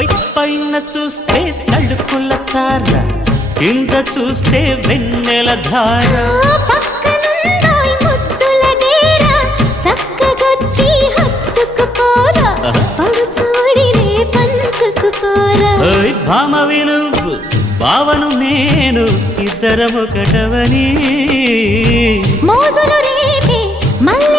పైన చూస్తే తడుకుల తార, కింద చూస్తే వెన్నెల ధార. పక్కనుందోయ్ ముద్దుల డేరా, చక్కగొచ్చి హత్తుకుపోరా, పడుచూడినే పంచుకుపోరా. భామ విలువు భావను నేను, ఇద్దరమొకటవని మోజులు రేపే మల్ల